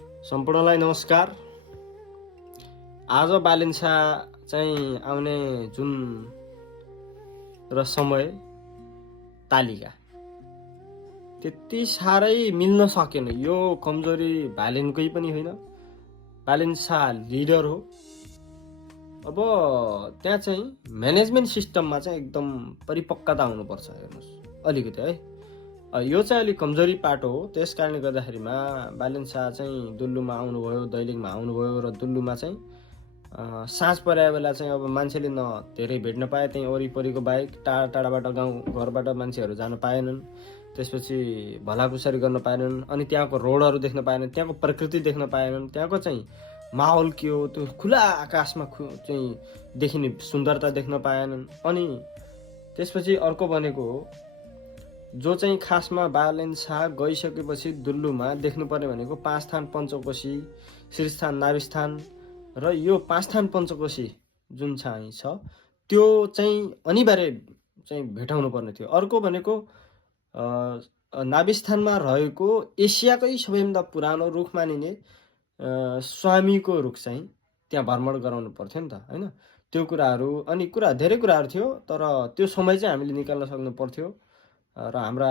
सम्पूर्णलाई नमस्कार। आज बालिन्छा चाहिँ आउने जुन र समय तालिका त्यति साह्रै मिल्न सकेन। यो कमजोरी बालिनकै पनि होइन, बालिन्छा लिडर हो। अब त्यहाँ चाहिँ म्यानेजमेन्ट सिस्टममा चाहिँ एकदम परिपक्वता हुनुपर्छ। हेर्नुहोस् अलिकति है, यो चाहिँ अलिक कमजोरी पाटो हो। त्यस कारणले गर्दाखेरिमा बालिन्छा चाहिँ दुल्लुमा आउनुभयो, दैलेखमा आउनुभयो र दुल्लुमा चाहिँ साँझ परेको बेला चाहिँ अब मान्छेले न धेरै भेट्न पाए, त्यहीँ वरिपरिको बाहेक टाढा टाढाबाट गाउँ घरबाट मान्छेहरू जान पाएनन्। त्यसपछि भलाकुसारी गर्न पाएनन्, अनि त्यहाँको रोडहरू देख्न पाएनन्, त्यहाँको प्रकृति देख्न पाएनन्, त्यहाँको चाहिँ माहौल के हो त्यो खुला आकाशमा चाहिँ देखिने सुन्दरता देख्न पाएनन्। अनि त्यसपछि अर्को भनेको जो चाहिँ खासमा बालिन्छा गइसकेपछि दुल्लुमा देख्नुपर्ने भनेको पाँचथान पञ्चकोशी, श्रीस्थान नाभिस्थान र यो पाँचथान पञ्चकोशी जुन चाहिँ छ त्यो चाहिँ अनिवार्य चाहिँ भेटाउनु पर्ने थियो। अर्को भनेको नाभिस्थानमा रहेको एसियाकै सबैभन्दा पुरानो रुख मानिने स्वामीको रुख चाहिँ त्यहाँ भ्रमण गराउनु पर्थ्यो नि त, होइन? त्यो कुराहरू अनि धेरै कुराहरू थियो, तर त्यो समय चाहिँ हामीले निकाल्न सक्नु पर्थ्यो र हाम्रा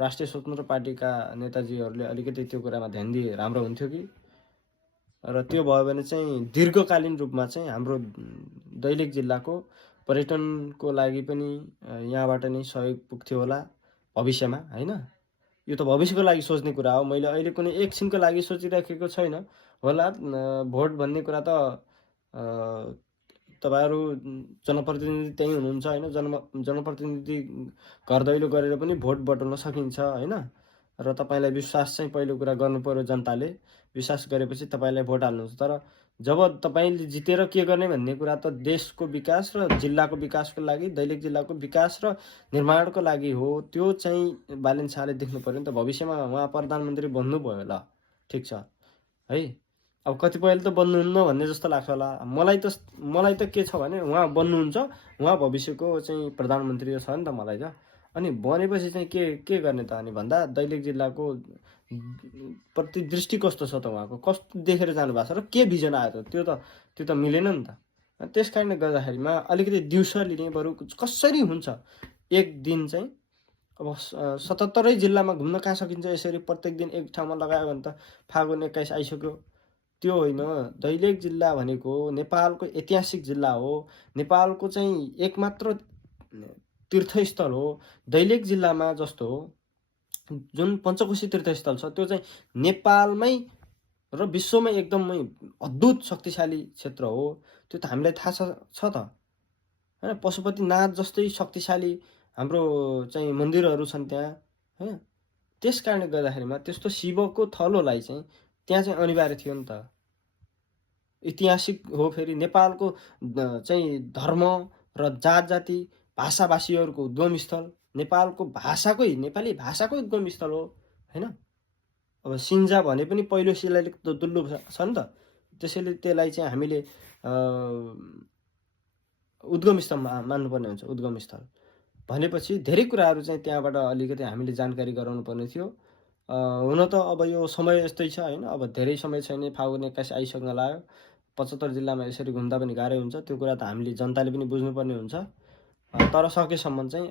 राष्ट्रिय स्वतन्त्र पार्टीका नेताजीहरूले अलिकति त्यो कुरामा ध्यान दिए राम्रो हुन्थ्यो कि। र त्यो भयो भने चाहिँ दीर्घकालीन रूपमा चाहिँ हाम्रो दैलेख जिल्लाको पर्यटनको लागि पनि यहाँबाट नै सहयोग पुग्थ्यो होला भविष्यमा, होइन? यो त भविष्यको लागि सोच्ने कुरा हो। मैले अहिले कुनै एकछिनको लागि सोचिराखेको छैन होला। भोट भन्ने कुरा त तपाईँहरू जनप्रतिनिधि त्यहीँ हुनुहुन्छ, होइन? जनप्रतिनिधि घर दैलो गरेर पनि भोट बटुल्न सकिन्छ, होइन? र तपाईँलाई विश्वास चाहिँ पहिलो कुरा गर्नु पर्यो। जनताले विश्वास गरेपछि तपाईँलाई भोट हाल्नुहुन्छ। तर जब तपाईँले जितेर के गर्ने भन्ने कुरा त देशको विकास र जिल्लाको विकासको लागि, दैलेख जिल्लाको विकास र निर्माणको लागि हो। त्यो चाहिँ बालिन्छाले देख्नु पर्यो नि त। भविष्यमा उहाँ प्रधानमन्त्री बन्नुभयो, ल ठिक छ है। अब कतिपयले त बन्नुहुन्न भन्ने जस्तो लाग्छ होला। मलाई त के छ भने उहाँ बन्नुहुन्छ, उहाँ भविष्यको चाहिँ प्रधानमन्त्री छ नि त मलाई त। अनि बनेपछि चाहिँ के गर्ने त अनि भन्दा दैलेख जिल्लाको प्रति दृष्टि कस्तो छ त उहाँको, कस्तो देखेर जानुभएको छ र के भिजन आयो त, त्यो त मिलेन नि त। त्यस कारणले गर्दाखेरिमा अलिकति दिउँसो लिने बरु कसरी हुन्छ एक दिन चाहिँ। अब 77 जिल्लामा घुम्न कहाँ सकिन्छ यसरी प्रत्येक दिन एक ठाउँमा लगायो भने त फागुन 21 आइसक्यो। त्यो होइन। दैलेख जिल्ला भनेको नेपालको ऐतिहासिक जिल्ला हो, नेपालको चाहिँ एकमात्र तीर्थस्थल हो। दैलेख जिल्लामा जस्तो जुन पञ्चकोशी तीर्थस्थल छ त्यो चाहिँ नेपालमै र विश्वमै एकदमै अद्भुत शक्तिशाली क्षेत्र हो। त्यो त हामीलाई थाहा छ त, होइन? पशुपतिनाथ जस्तै शक्तिशाली हाम्रो चाहिँ मन्दिरहरू छन् त्यहाँ, होइन? त्यस कारणले गर्दाखेरिमा त्यस्तो शिवको थलोलाई चाहिँ त्यहाँ चाहिँ अनिवार्य थियो नि त। ऐतिहासिक हो, फेरि नेपालको चाहिँ धर्म र जात जाति भाषाभाषीहरूको उद्गम स्थल, नेपालको नेपाली भाषाकै उद्गम स्थल हो, होइन? अब सिन्जा भने पनि पहिलो शिलालेख त दुल्लु छ नि त। त्यसैले त्यसलाई चाहिँ हामीले उद्गम स्थल मान्नुपर्ने हुन्छ। उद्गम स्थल भनेपछि धेरै कुराहरू चाहिँ त्यहाँबाट अलिकति हामीले जानकारी गराउनु पर्ने थियो। हुन त अब यो समय यस्तै छ, होइन? अब धेरै समय छैन, फागुन 21 आइसक्न लाग्यो। 75 जिल्लामा यसरी घुम्दा पनि गाह्रै हुन्छ। त्यो कुरा त हामीले जनताले पनि बुझ्नुपर्ने हुन्छ। तर सकेसम्म चाहिँ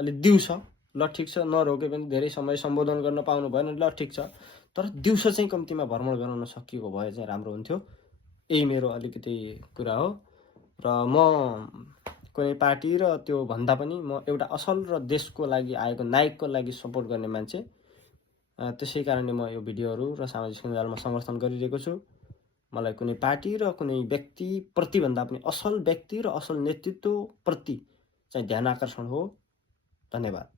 अलि दिउँसो, ल ठिक छ, नरोके पनि धेरै समय सम्बोधन गर्न पाउनु भएन, ल ठिक छ, तर दिउँसो चाहिँ कम्तीमा भ्रमण गराउन सकिएको भए चाहिँ राम्रो हुन्थ्यो। यही मेरो अलिकति कुरा हो। र म कुनै पार्टी र त्यो भन्दा पनि म एउटा असल र देशको लागि आएको नायकको लागि सपोर्ट गर्ने मान्छे। त्यसै कारणले म यो भिडियोहरू र सामाजिक सञ्जालमा समर्थन गरिरहेको छु। मलाई कुनै पार्टी र कुनै व्यक्ति प्रतिभन्दा पनि असल व्यक्ति र असल नेतृत्व प्रति चाहिँ ध्यान आकर्षण हो। धन्यवाद।